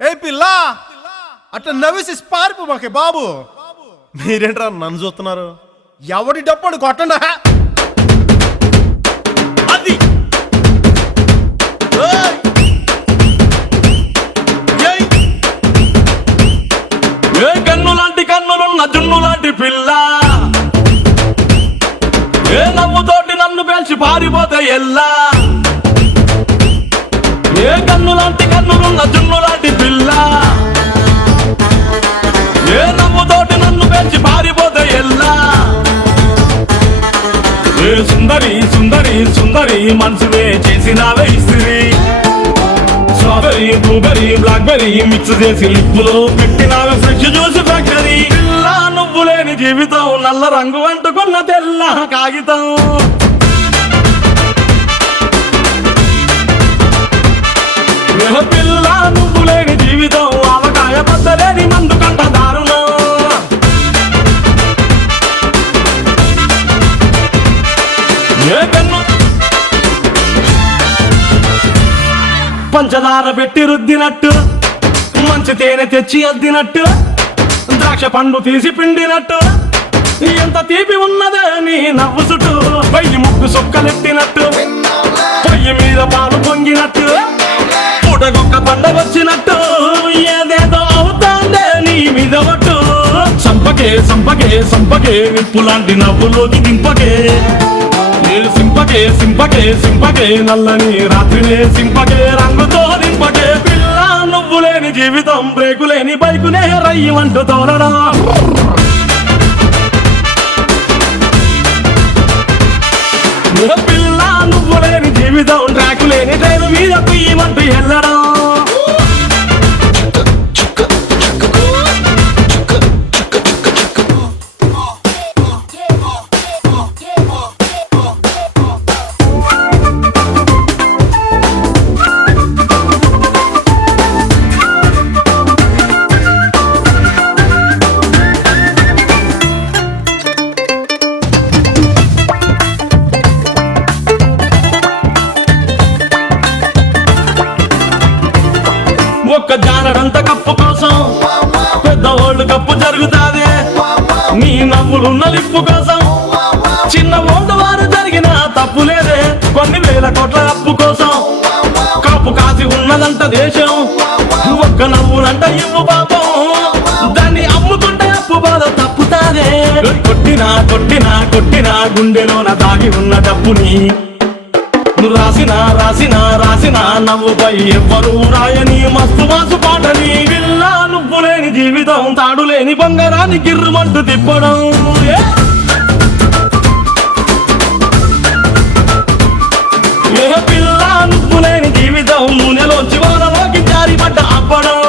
ఏ పిల్ల అట్లా నవ్వేసి పారిపో మాకే బాబు. మీరేంట్రా నన్ను చూస్తున్నారు? ఎవడి డప్పుడు కొట్టండా అది. ఏ కన్ను లాంటి కన్నులున్న జున్ను లాంటి పిల్ల, ఏ నవ్వుతోటి నన్ను పేల్చి పారిపోతే ఎల్లా. ఏ కన్ను లాంటి కన్నులున్న జున్ను లాంటి పిల్ల, ఏ నవ్వుతోటి నన్ను పేల్చి పారిపోతే ఎల్లా. ఏ సుందరి సుందరి సుందరి మనసువే చేసినావే ఇస్త్రీ. స్ట్రాబెరీ బ్లూబెరీ బ్లాక్బెరీ మిక్స్ చేసి లిప్పులో పెట్టినావే ఫ్రెష్ జ్యూస్ ఫ్యాక్టరీ. పిల్ల నువ్వు లేని జీవితం నల్ల రంగు అంటుకున్న తెల్ల కాగితం. పిల్ల నువ్వు లేని జీవితం ఆవకాయ బద్దలేని మందు కంట దారుణం. ఏ కన్ను పంచదార పెట్టి రుద్దినట్టు, మంచి తేనె తెచ్చి అద్దినట్టు, ద్రాక్ష పండు తీసి పిండినట్టు, ఎంత తీపి ఉన్నదే నీ నవ్వు చుట్టూ. పొయ్యి ముక్కు సొక్కలెట్టినట్టు, పొయ్యి మీద పాలు పొంగినట్టు, పూటకొక్క పండగ వచ్చినట్టు, ఏదేదో అవుతాందే నీ మీద ఒట్టు. సంపకే సంపకే సంపకే నిప్పు లాంటి నవ్వులోకి దింపకే. సింపకే సింపకే సింపకే నల్లని రాత్రినే సింపకే రంగుతో నింపకే. పిల్ల నువ్వు లేని జీవితం బ్రేకు లేని బైకునే రయ్యమంటూ తోలడా. పిల్ల నువ్వు లేని జీవితం ట్రాకు లేని ట్రైను మీద కుయ్యమంటూ ఎల్లడం. ఒక్క జానడంత కప్పు కోసం పెద్ద ఓల్డ్ కప్పు జరుగుతాదే. నీ నవ్వులున్న లిప్పు కోసం చిన్న ఓల్డ్ వారు జరిగిన తప్పు లేదే. కొన్ని వేల కోట్ల అప్పు కోసం కాపు కాసి ఉన్నదంట దేశం. ఒక్క నవ్వులంట ఇవ్వు పాపం, దాన్ని అమ్ముకుంటే అప్పు బాధ తప్పుతాదే. కొట్టినా కొట్టినా కొట్టినా గుండెలోన దాగి ఉన్న డబ్బుని రాసిన రాసిన రాసిన నవ్వుపై ఎవ్వరూ రాయని మస్తు మాసు పాటని. పిల్ల నువ్వు లేని జీవితం తాడు లేని బంగారాన్ని గిర్రుమంటూ తిప్పడం. పిల్ల నువ్వు లేని జీవితం నూనెలోంచి వానలోకి జారిపడ్డ అప్పడం.